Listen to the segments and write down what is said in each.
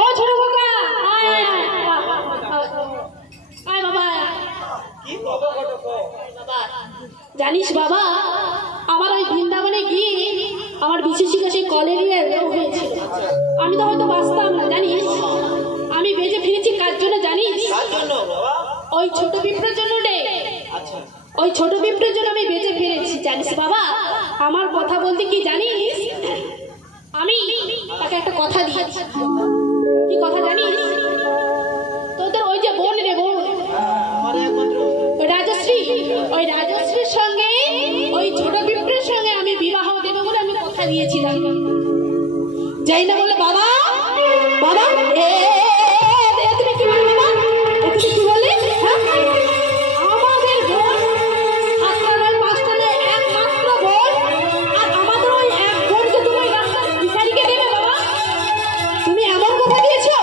ও ছোট খোকা আয় আয় বাবা। কি বাবা বাবা জানিস বাবা, আমার ওই বৃন্দাবনে গিয়ে আমার বিশেষিকা সেই কলেরিয়ার রোগ হয়েছিল। আমি তো হয়তো বাঁচতাম না জানিস। আমি বেঁচে ফিরেছি কার জন্য জানিস? ওই ছোট পিঁপড়ের জন্য রে। ওই ছোট পিঁপড়ের জন্য আমি বেঁচে ফিরেছি জানিস বাবা। আমার কথা বলতে কি জানিস, আমি তাকে একটা কথা দিয়েছি। কি কথা জানিস? তোদের ওই যে বোন রে, বোন ওই রাজশ্রী, ওই রাজশ্রীর সঙ্গে ওই ছোট পিঁপড়ের সঙ্গে আমি বিবাহ দেবো বলে আমি কথা দিয়েছিলাম। যাই না বলে বাবা বাবা তুমি কি বলে বাবা, তুমি কি বলে? আমাদের বোন সাতটা নয় পাঁচটা নয় একমাত্র বোন, আর আমাদের ওই এক বোনকে তুমি রাস্তার ভিখারিকে দেবে বাবা? তুমি এমন কথা দিয়েছো?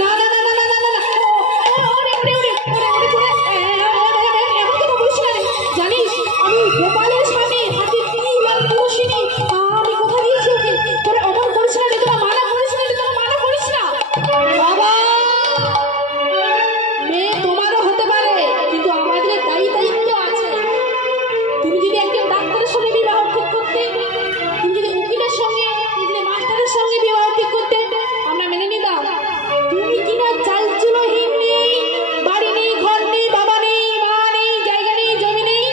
না না না না না না না, ওরে ওরে ওরে ওরে ওরে এমন কথা বলিস না রে। জানিস আমি গোপালের সামনে হাতে তিল আর তুলসিনী আমি কথা দিয়েছি ওকে। তোরা অমর করিস না রে, তোরা মানা করিস না রে, তোরা মানা করিস না বাবা। মেয়ে তোমারও হতে পারে, কিন্তু আমাদের দায়িত্ব আছে। তুমি যদি একজন ডাক্তারের সঙ্গে বিবাহ ঠিক করতে, তুমি যদি উকিলের সঙ্গে, তুমি যদি মাস্টারের সঙ্গে বিবাহ ঠিক করতে, আমরা মেনে নিতাম। তুমি কিনা চাল চুলোহীন নেই, বাড়ি নেই, ঘর নেই, বাবা নেই, মা নেই, জায়গা নেই, জমি নেই,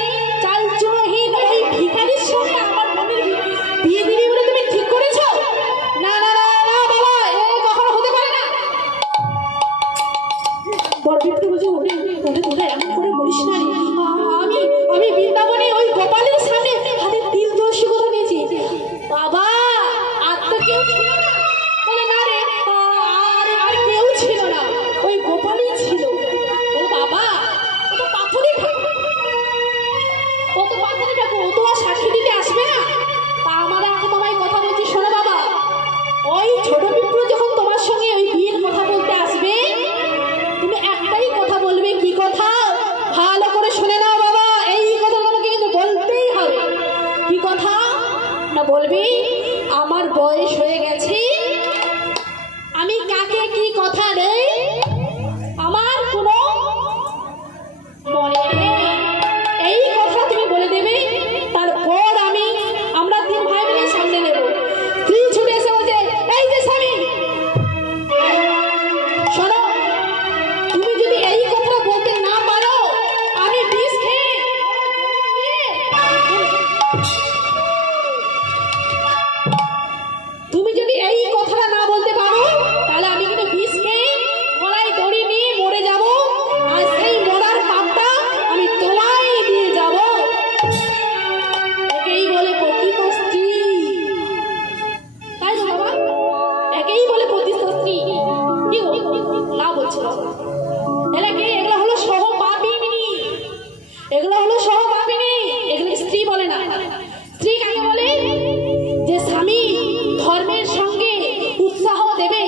চাল চুলোহীন ওই ভিখারির সঙ্গে আমার বোনের বিয়ে দিবি বলে তুমি ঠিক করেছো? না না না না বাবা, এ কখনো হতে পারে না। বড় বলছে ওরে ওরে তোরা এমন করে বলিস না রে। আমি বৃন্দাবনে ওই গোপালের সামনে হাতে তিল তুলসী কথা নিয়েছি বাবা। আর তো কেউ ছিল না? বলে না রে, আর কেউ ছিল না, ওই গোপালই ছিল। বলে বাবা ও তো পাথরে ঠাকুর, ও তো পাথরে ঠাকুর, ও তো আর সাক্ষী দিতে আসবে না। তা আমরা তোমায় কথা বলছি, শোনো বাবা, ওই ছোট পিঁপড়ে যখন তোমার সঙ্গে ওই বিয়ের কথা বলতে আসবে, তুমি একটাই কথা বলবে। কি কথা? ভালো করে শুনে নাও বাবা, এই কথা তোমাকে কিন্তু বলতেই হবে। কি কথা না বলবি? আমার বয়স হয়ে গেছে, আমি কাকে কি কথা দেই আমার কোনো মনে নেই। এই কথা তুমি বলে দেবে, তারপর আমরা তিন ভাই মিলে সামনে নেব। তুই ছুটে এসে বলছে এই যে স্বামী শোনো, তুমি যদি এই কথা বলতে না পারো, আমি বিষ খেয়ে তুমি যদি এই কথাটা না বলতে পারো, তাহলে আমি কিন্তু বিষ খেয়ে গলায় দড়ি নিয়ে মরে যাব, আর সেই মরার পাপটা আমি তোমায় দিয়ে যাব। একেই বলে প্রকৃত স্ত্রী, তাই তো বাবা? একেই বলে প্রকৃত স্ত্রী। কি না বলছে এগুলো হলো সহপাপিনী, এগুলো হলো সহপাপিনী, এগুলো স্ত্রী বলে না। স্ত্রী কাকে বলে? যে স্বামী ধর্মের সঙ্গে উৎসাহ দেবে,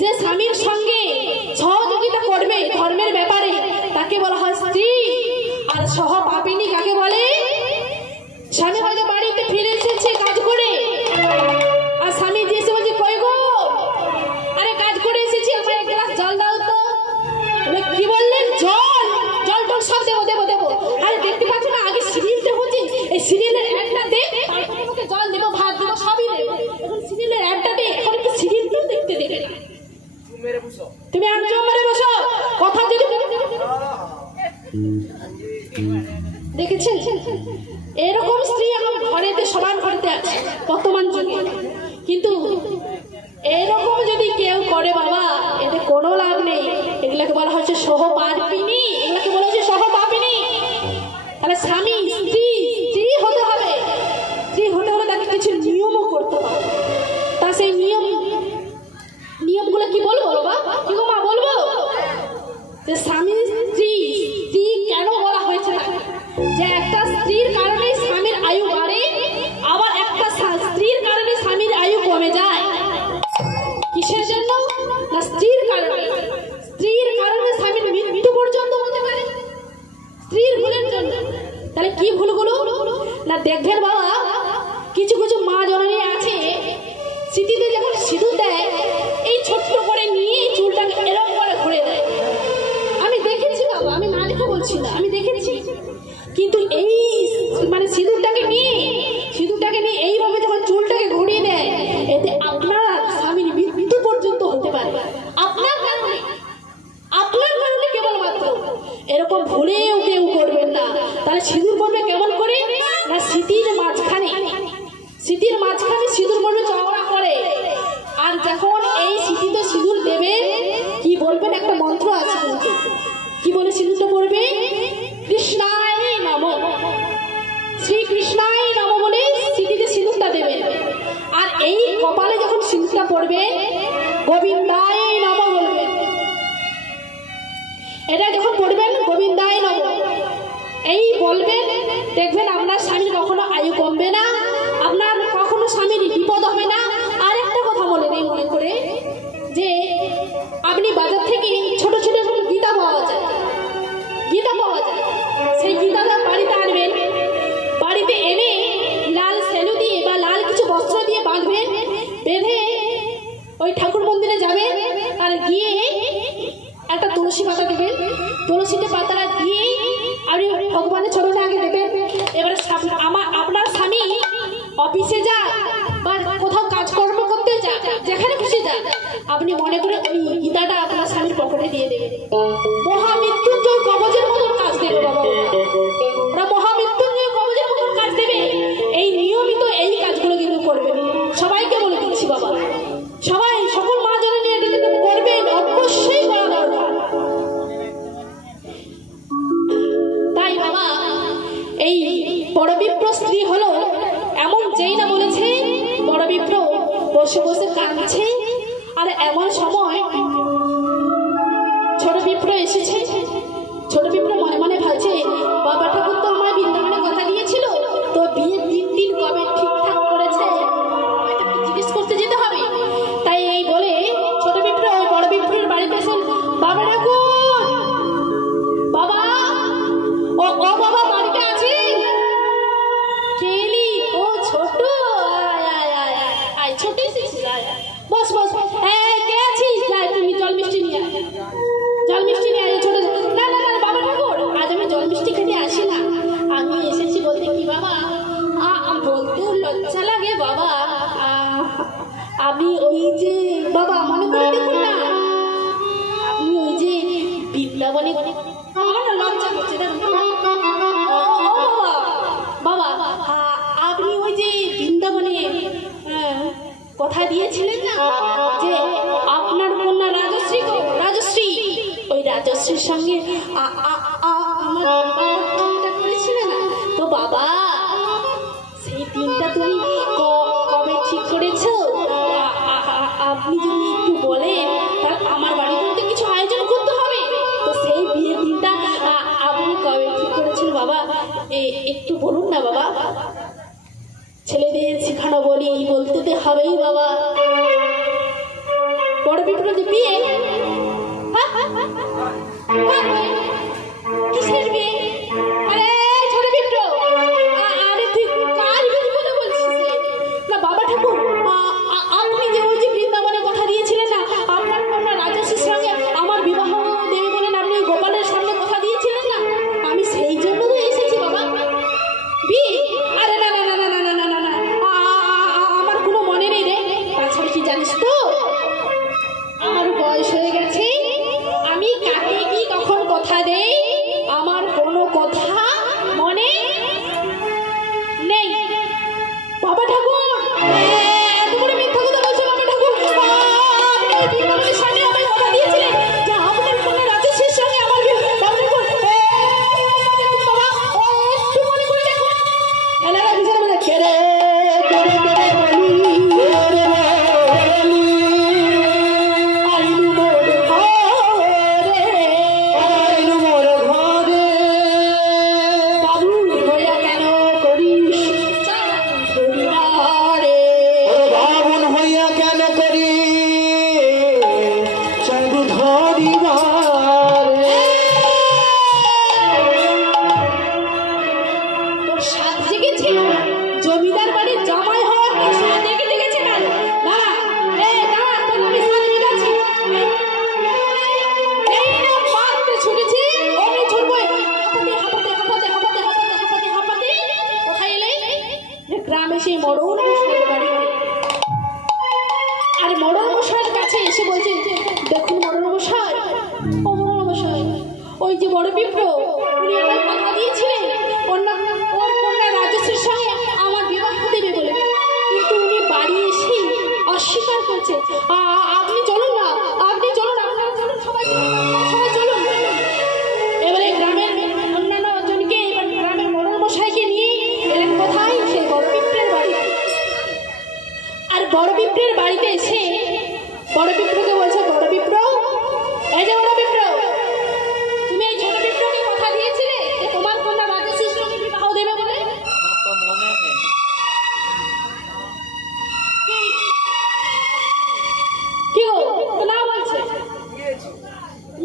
যে স্বামীর সঙ্গে সহযোগিতা করবে ধর্মের ব্যাপারে, তাকে বলা হয় স্ত্রী। আর সহপাপিনী কাকে বলে? স্বামী হয়তো বাড়িতে ফিরে এসেছে কাজ করে, আর স্বামী যে এসে বলছে কই গো, আরে কাজ করে এসেছি, আমার এক গ্লাস জল দাও তো। কি বললেন? জল জল টল সব দেবো দেবো দেবো। আরে দেখতে পাচ্ছ না আগে সিরিয়ালটা হচ্ছে, এই সিরিয়ালের অ্যাডটা দে, তারপরে তোমাকে জল দেবো, ভাত দেবো, সবই দেবো। এখন সিরিয়ালের অ্যাডটা দে, এখন একটু সিরিয়ালটাও দেখতে দেবে না। তুমি একদম মেরে বসো, কথা যদি দেখেছেন এরকম স্ত্রী এখন ঘরেতে সবার ঘরেতে আছে বর্তমান যুগে। কিন্তু এরকম যদি কেউ করে বাবা, এতে কোনো লাভ নেই। এগুলাকে বলা হচ্ছে সহপাপিনী, এগুলাকে বলা হচ্ছে সহপাপিনী। তাহলে স্বামী স্ত্রী স্ত্রী হতে হবে, স্ত্রী হতে হলে তাকে কিছু নিয়মও করতে হবে। তা সেই নিয়মগুলো কি বলবো বাবা? কি গো মা বলবো? যে স্বামী স্ত্রী স্ত্রী কেন বলা হয়েছে? যে একটা স্ত্রীর কারণে স্বামীর আয়ু বাড়ে, আবার একটা স্ত্রীর কারণে স্বামীর আয়ু কমে যায়। কিসের জন্য? না স্ত্রীর কারণে। স্ত্রীর কারণে স্বামীর মৃত্যু পর্যন্ত হতে পারে, স্ত্রীর ভুলের জন্য। তাহলে কি ভুলগুলো? না দেখবেন বাবা, কিছু কিছু মা জননী আছে স্মৃতিতে যখন সিঁদুর দেয়, এই ছোট্ট করে কি বলে সিঁদুরটা পড়বে? কৃষ্ণায় নমঃ, শ্রীকৃষ্ণায় নমঃ বলে স্মৃতিতে সিঁদুরটা দেবেন। আর এই কপালে যখন সিঁদুরটা পড়বে গোবিন্দায় নমঃ বলবেন। এটা যখন পড়বেন গোবিন্দায় নমঃ এই বলবেন, দেখবেন আপনার স্বামীর কখনো আয়ু কমবে না, আপনার কখনো স্বামীর বিপদ হবে না। আর একটা কথা বলে নেই মনে করে, যে আপনি বাজার থেকে ছোট ছোট গীতা পাওয়া যায়, গীতা পাওয়া যায়, সেই গীতাটা বাড়িতে আনবেন। বাড়িতে এনে লাল সেলু দিয়ে বা লাল কিছু বস্ত্র দিয়ে বাঁধবেন, বেঁধে ওই ঠাকুর মন্দিরে যাবেন। আর গিয়ে একটা তুলসী পাতা দেবেন, তুলসীতে পাতাটা দিয়ে আপনি ভগবানের চরণে আগে দেবেন। এবারে আপনার স্বামী অফিসে যাক বা কোথাও কাজকর্ম করতে যাক, যেখানে খুশি যাক, আপনি মনে করে ওই গীতাটা আপনার স্বামীর পকেটে দিয়ে দেবেন। মহামৃত্যুঞ্জয় কবচের মতন কাজ দেবে বাবা, ওরা মহামৃত্যুঞ্জয় কবচের মতন কাজ দেবে। এই নিয়মিত এই কাজগুলো কিন্তু করবেন, সবাইকে বলে দিচ্ছি বাবা, সবাই সকল মা জননী এটা কিন্তু করবেন, অবশ্যই করা দরকার। তাই বাবা এই বড় বিপ্র স্ত্রী হলো এমন, যেই না বলেছে বড় বিপ্র বসে বসে কাঁদছে। আর এমন সময় ছোট বিপ্র এসেছে। ছোট বিপ্র মনে মনে ভাবছে, বাবা ঠাকুর তো আমার বৃন্দাবনে কথা দিয়েছিল, তো বিয়ের দিন কবে ঠিকঠাক করেছে জিজ্ঞেস করতে যেতে হবে। তাই এই বলে ছোট বিপ্র বড় বিপ্রের বাড়িতে এসে, বাবা ঠাকুর, বাবা, ও বাবা বাড়িতে আছে? কেলি? ও ছোট, আয় ছোট এসেছিস, বস বস, কে আছিস? তুমি জল মিষ্টি নিয়ে আয়, জল মিষ্টি নিয়ে আয়। ছোট, না না না বাবা ঠাকুর, আজ আমি জল মিষ্টি খেতে আসি না, আমি এসেছি বলতে কি বাবা, বলতেও লজ্জা লাগে বাবা, আমি ওই যে বাবা মনে করে দেখুন না, আপনি ওই যে বৃন্দাবনে, আমার না লজ্জা করছে বাবা, আপনি ওই যে বৃন্দাবনে কথা দিয়েছিলেন না, যে আপনার কন্যা রাজশ্রী, রাজশ্রী, ওই রাজশ্রীর সঙ্গে আমার করেছিলেন না তো বাবা, সেই দিনটা তুমি কবে ঠিক করেছো? আপনি যদি একটু বলেন, তাহলে আমার বাড়িতে তো কিছু আয়োজন করতে হবে, তো সেই বিয়ের দিনটা আপনি কবে ঠিক করেছেন বাবা, একটু বলুন না বাবা। ছেলেদের শেখানো বলি, বলতে তো হবেই বাবা। বড় বিপ্র যে বিয়ে, কিসের বিয়ে? আরে ছোট বিপ্র, আরে তুই কার বিয়ে বলে বলছিস? না বাবা ঠাকুর, আপনি যে ওই যে বৃন্দাবনে কথা দিয়েছিলেন না, আপনার কন্যা রাজশ্রীর সঙ্গে আমার বিবাহ দেবে বলেন, আপনি গোপালের সামনে কথা দিয়েছিলেন না, আমি সেই জন্য তো এসেছি বাবা। বিয়ে? আরে না না না না না না না না, আমার কোনো মনে নেই রে। তাছাড়া কি জানিস তো, আমার বয়স হয়ে গেছে, আমি কাকে কি কখন কথা দেই আমার কোনো কথা মনে নেই। বাবা ঠাকুর, এত বড় মিথ্যা কথা বলছো বাবা ঠাকুর, আপনি বৃন্দাবনের সামনে আমায় কথা দিয়েছিলেন যে আপনার কোনো রাজশ্রীর সঙ্গে আমার বাবা ঠাকুর, বাবা একটু মনে করে দেখুন। এনারা বিচার বলে খেলে জমিদার বাড়ির জামাই হওয়ার দেখে দেখেছে না, ছুটেছে কোথায় এলে? গ্রামে সেই মরণ মশাইয়ের বাড়িতে। আর মরণ মশাইয়ের কাছে এসে বলছে, দেখুন মরণ মশাই, ও মরণ মশাই, ওই যে বড় বিপ্র, উনি আমায় কথা দিয়েছিলেন ওর কন্যা রাজশ্রীর সঙ্গে আমার বিবাহ দেবে বলে, কিন্তু উনি বাড়ি এসে অস্বীকার করছে। আপনি চলুন না, আপনি চলুন, আপনারা চলুন, সবাই সবাই চলুন,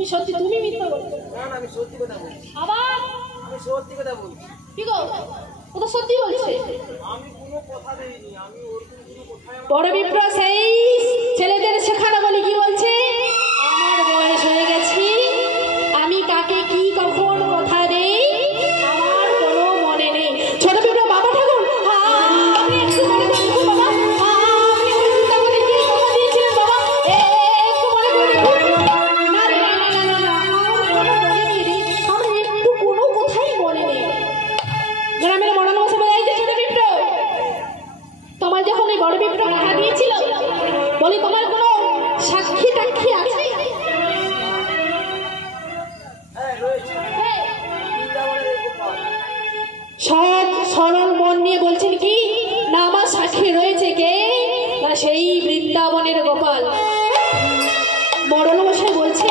তুমি সত্যি, তুমি মিথ্যা বলছো? না না, আমি সত্যি কথা বলছি। আবার আমি সত্যি কথা বলছি। কি গো, ও তো সত্যি বলছে। আমি কোনো কথা দেইনি, আমি ওরকম কোনো কথাই বড় বিপ্র সেই ছেলেদের শেখানো বলে কি বলছে, আমার বয়স হয়ে গেছে, আমি কাকে কি কখন কথা দেই আমার কোনো মনে নেই। ছোট বিপ্র বাবা ঠাকুর, আপনি একটু মনে করে দেখুন বাবা, আপনি ওই বৃন্দাবনে কি কথা দিয়েছিলেন বাবা, একটু মনে করে দেখুন। না রে, না না না না, আমার কোনো মনে নেই রে, আমার একটু কোনো কথাই মনে নেই। গ্রামের বড় মশাই বলে, এই যে ছোট বিপ্র, তোমার যখন ওই বড় বিপ্র কথা দিয়েছিল, বলি তোমার কোনো সাক্ষী টাক্ষী আছে? হ্যাঁ রয়েছে, হ্যাঁ। বৃন্দাবনের এই গোপাল। সৎ সরল মন নিয়ে বলছেন কি না আমার সাক্ষী রয়েছে, কে না সেই বৃন্দাবনের গোপাল। বড়ল মশাই বলছে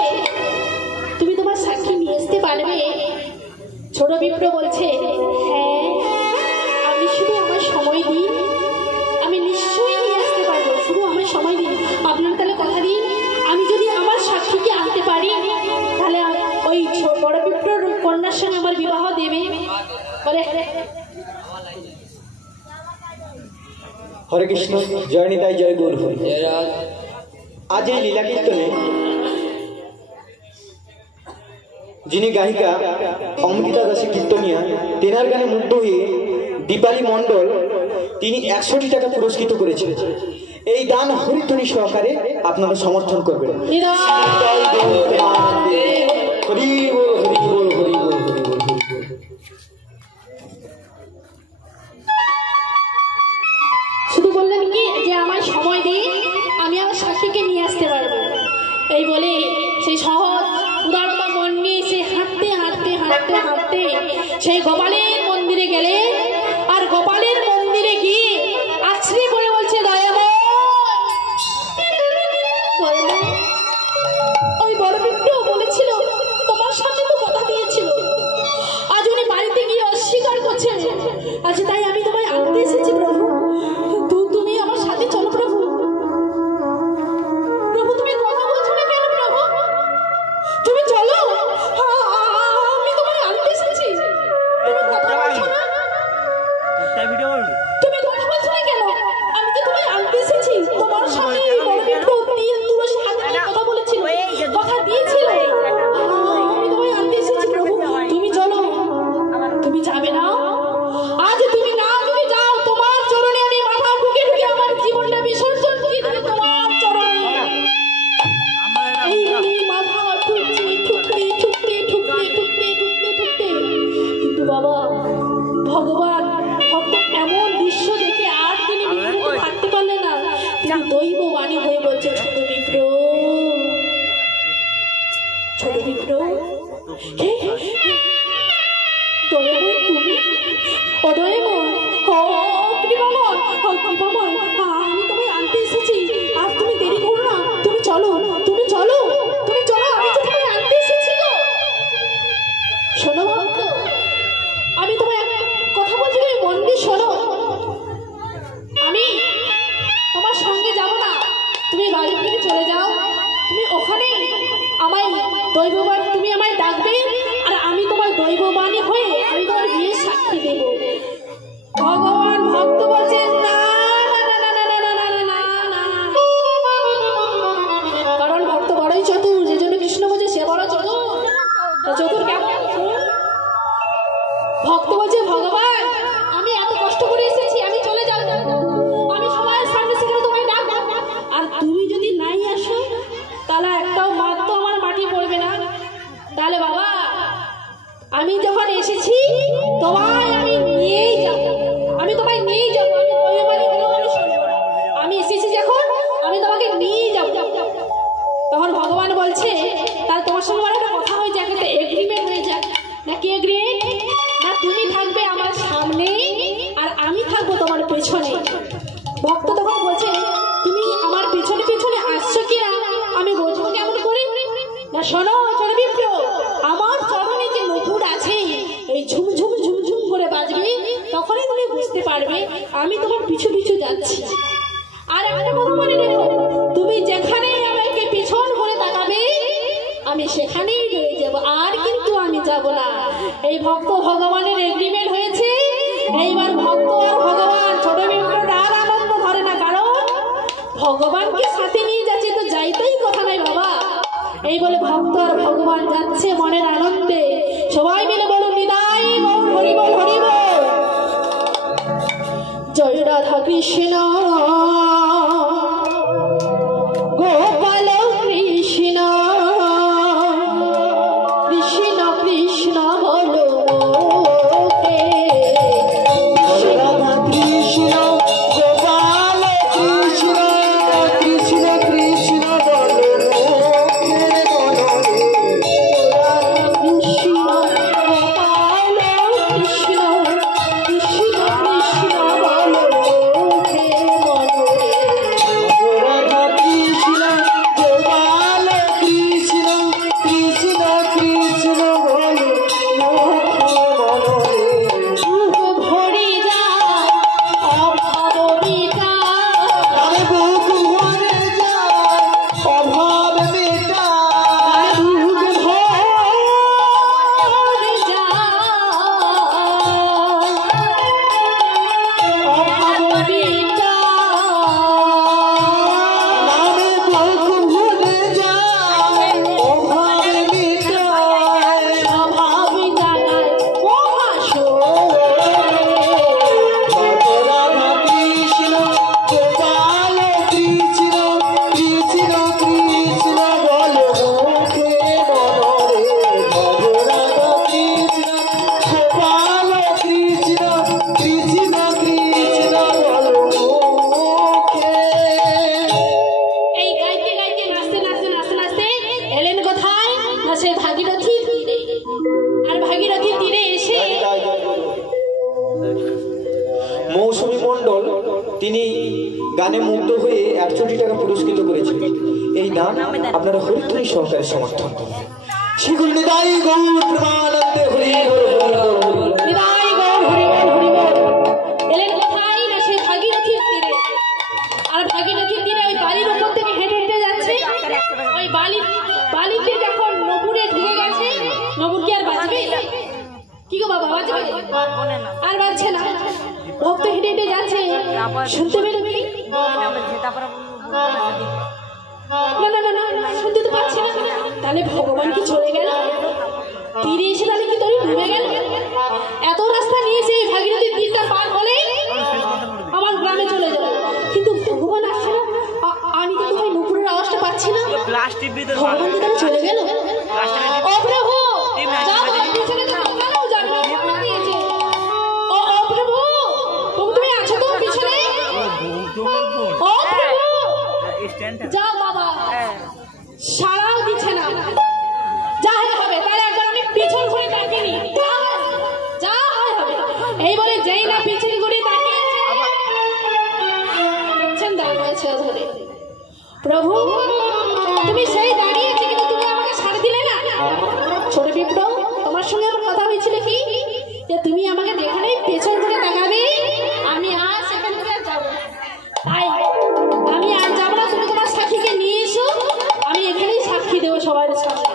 তুমি তোমার সাক্ষী নিয়ে আসতে পারবে? ছোট বিপ্র বলছে হ্যাঁ, আপনি শুধু আমার সময় দিন, আমি নিশ্চয়ই নিয়ে আসতে পারবো, শুধু আমার সময় দিন। আপনার তাহলে কথা দিন, আমি যদি আমার সাক্ষীকে আনতে পারি তাহলে ওই বড় বিপ্রর কন্যার সঙ্গে আমার বিবাহ দেবে। বলে হরে কৃষ্ণ, জয় নিতাই, জয় গৌর হরি। আজ এই লীলা কীর্তনে যিনি গায়িকা অঙ্কিতা দাসী কীর্তনিয়া, তেনার গানে মুগ্ধ হয়ে দীপালি মণ্ডল তিনি 100টি টাকা পুরস্কৃত করেছেন। এই দান হরিধ্বনি সহকারে আপনারা সমর্থন করবেন। হরি বল, হরি বল, হরি বল, হরি বল। শুধু বললেন কি যে আমার সময় দিন, আমি আমার সাক্ষীকে নিয়ে আসতে পারবো। এই বলে সেই সহজ উদারতা মন নিয়ে সে হাঁটতে হাঁটতে হাঁটতে হাঁটতে সেই গোপালের মন্দিরে গেলে, আর গোপালের মন্দিরে গিয়ে আছড়ে পড়ে বলছে দয়াময়, দয়াময়, ওই বড় বিপ্র বলেছিল তোমার সাথে তো কথা দিয়েছিল, আজ উনি বাড়িতে গিয়ে অস্বীকার করছেন, আজ তাই আমি তোমায় আনতে এসেছি প্রভু, তুমি আমার সাথে চলো প্রভু। প্রভু তুমি কথা বলছো না কেন প্রভু, তুমি চলো, আমি তোমায় আনতে এসেছি, তুমি কথা বলছো না, তুমি কথা বলছো না কেন, আমি তো তোমায় আনতে এসেছি, তোমার সাথে বড় বিপ্র তিল তুলসী হাত নিয়ে কথা বলেছিল, কথা দিয়েছিল, আমি তোমায় আনতে এসেছি প্রভু, তুমি চলো। তুমি যাবে না, আজ তুমি না যদি যাও তোমার চরণে আমি মাথা ঢুকে ঢুকে আমার জীবনটা বিসর্জন দিয়ে দেবে তোমার চরণে। এই মাথা ঠুকছে, ঠুকতে ঠুকতে ঠুকতে ঠুকতে ঠুকতে ঠুকতে, কিন্তু বাবা ভগবান ভক্ত এমন দৃশ্য দেখে আর তিনি বিব্রত থাকতে পারলেন না, তিনি দৈব বাণী হয়ে বলছে ছোট বিপ্র, ছোট বিপ্র, দয়াময় তুমি, অদয়াময়, কৃপাময়, কৃপাময়, আমি তোমায় আনতে এসেছি, আর তুমি দেরি করো না, তুমি চলো, তুমি চলো, তুমি চলো, আমি তো তোমায় আনতে এসেছি গো। শোনো ভক্ত, আমি তোমায় কথা বলছি, তুমি মন দিয়ে শোনো, আমি তোমার সঙ্গে যাব না, তুমি বাড়ি থেকে চলে যাও, তুমি ওখানে আমায় দৈববান, তুমি আমায় ডাকবে, আর আমি তোমার দৈববাণী হয়ে আমি তোমার বিয়ের সাক্ষী দেব। ভগবান ভক্ত বলছেন না না না না না না না না না, কারণ ভক্ত বড়ই চতুর, যে জন্য কৃষ্ণ বলছে সে বড় চতুর। চতুর কেমন? ভক্ত বলছে ভগবান আমি এত কষ্ট করে এসেছি, আমি চলে যাব, আমি সবার সামনে সেখানে তোমায় ডাকবো, আর তুমি যদি নাই আসো তাহলে একটাও মাত তো আমার মাটি পড়বে না, তাহলে বাবা আমি যখন এসেছি তোমায় আমি নিয়েই যাব, আমি তোমায় নিয়েই যাব, আমি দৈববাণী কোনো মানুষ শুনবো না, আমি এসেছি যখন আমি তোমাকে নিয়েই যাব। তখন ভগবান বলছে তাহলে তোমার সঙ্গে আমার একটা কথা হয়ে যাক, একটা এগ্রিমেন্ট হয়ে যাক। না কি এগ্রিমেন্ট? না তুমি থাকবে আমার সামনে আর আমি থাকবো তোমার পেছনে। ভক্ত তখন বলছে তুমি আমার পেছনে পেছনে আসছো কিনা আমি বুঝবো কেমন করে? না শোনো ছোট বিপ্র, আমার চরণে যে নপুর আছে এই ঝুমঝুম ঝুমঝুম করে বাজবে, তখনই তুমি বুঝতে পারবে আমি তোমার পিছু পিছু যাচ্ছি। আর একটা কথা মনে রেখো, তুমি যেখানে আমাকে পেছন করে তাকাবে আমি আমি সেখানেই রয়ে যাব, আর কিন্তু আমি যাব না। এই ভক্ত ভগবানের এগ্রিমেন্ট হয়েছে, এইবার ভক্ত আর ভগবান ছোট বিপ্রর আর আনন্দ ধরে না, কারণ ভগবানকে সাথে নিয়ে যাচ্ছে, তো যাইতেই কথা নাই বাবা। এই বলে ভক্ত আর ভগবান যাচ্ছে মনের আনন্দে। সবাই মিলে বলুন নিতাই গৌর হরি বল, হরি বল। জয় রাধা কৃষ্ণ গোপাল কৃষ্ণ, কৃষ্ণ কৃষ্ণ বলো রাধা কৃষ্ণ গোপাল কৃষ্ণ, কৃষ্ণ কৃষ্ণ বলো কৃষ্ণ গোপাল কৃষ্ণ, কৃষ্ণ কৃষ্ণ বলো রাধা কৃষ্ণ গোপাল কৃষ্ণ, কৃষ্ণ কৃষ্ণ বলো ভরে যা অভাব মিটা, বুক ভরে যায় অভাব মেটায়, বুক ভরে যা অভাব মিটা, নামে বুক ভরে যায় অভাব মেটায়। অভাব জাগায় মহাশোক। রাধা কৃষ্ণ গোপাল কৃষ্ণ, কৃষ্ণ কৃষ্ণ বলো মুখে মনরে। রাধা কৃষ্ণ গোপাল কৃষ্ণ, কৃষ্ণ কৃষ্ণ বলো মুখে। এই গাইতে গাইতে নাচতে নাচতে নাচতে নাচতে এলেন কোথায়? না সে ভাগীরথীর তীরে। আর ভাগীরথীর তীরে এসে মৌসুমী মণ্ডল তিনি গানে মুগ্ধ হয়ে 61 টাকা পুরস্কৃত করেছেন। এই দান আপনারা হরিধ্বনি সহকারে সমর্থন করুন। শ্রীগুরু নিতাই গৌর প্রেমানন্দে হরি হরি হরি হরি। নিতাই গৌর হরি বল, হরি বল। এলেন কোথায়? না সে ভাগীরথীর তীরে। আর ভাগীরথীর তীরে ওই বালির উপর থেকে হেঁটে হেঁটে যাচ্ছে। ওই বালিতে যখন নপুরে ঢুকে গেছে, নপুর কি আর বাঁচবে? কি গো বাবা, বাঁচবে? আর বাঁচছে না। ভক্ত হেঁটে হেঁটে যাচ্ছে, শুনতে পেল কি? না না না না, শুনতে তো পাচ্ছি না। তাহলে ভগবান কি চলে গেল? তীরে এসে তাহলে কি তরি ডুবে গেল? এত রাস্তা নিয়েছে, ভাগীরথীর তীরটা পার হলে আমার গ্রামে চলে যাবে, কিন্তু ভগবান আসছে না। আমি তো ভাই নুপুরের আওয়াজটা পাচ্ছি না। ভগবান কি তাহলে চলে গেল? ও প্রভু, যা ভাই পিছনে তো কেন জানি না, ভগবান দিয়েছে। ও প্রভু, প্রভু তুমি আছো তো পিছনে? ও প্রভু, যা বাবা, সারাও দিচ্ছে না। যা হবে তাহলে একবার আমি পিছন ঘুরে তাকিয়ে যা হয় হবে। এই বলে যেই না পিছন ঘুরে তাকিয়েছে, দেখছেন দাঁড়িয়ে আছে ধরে। প্রভু তুমি সেই দাঁড়িয়েছে, কিন্তু তুমি আমাকে ছাড় দিলে না। ছোট বিপ্র, তোমার সঙ্গে আমার কথা হয়েছিল কি, যে তুমি আমাকে যেখানেই পেছন ঘুরে তাকাবে আমি আর সেখান থেকে আর যাবো না। তাই আমি আর যাবো না, তুমি তোমার সাক্ষীকে নিয়ে এসো, আমি এখানেই সাক্ষী দেবো সবার সামনে।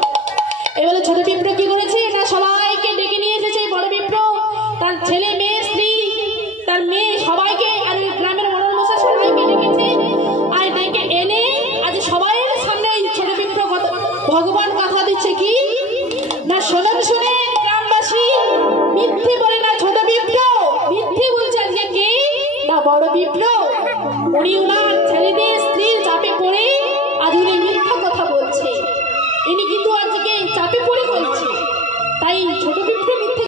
এবারে ছোট বিপ্র কি করেছে না, সবাইকে ডেকে নিয়ে এসেছে। বড় বিপ্র তার ছেলে মেয়ে স্ত্রী তার মেয়ে সবাইকে আর ওই গ্রামের মডার্ন মশাই সবাইকে ডেকেছে। আর ডেকে এনে আজ সবাইয়ের সামনে ওই ছোট বিপ্র ভগবান কথা দিচ্ছে কি না, শোনেন শুনে গ্রামবাসী, মিথ্যে বলে না ছোট বিপ্র, মিথ্যে বলছে আজকে কে না বড় বিপ্র। উনি ওনার ছেলেদের স্ত্রীর চাপে পড়ে আজ উনি মিথ্যা কথা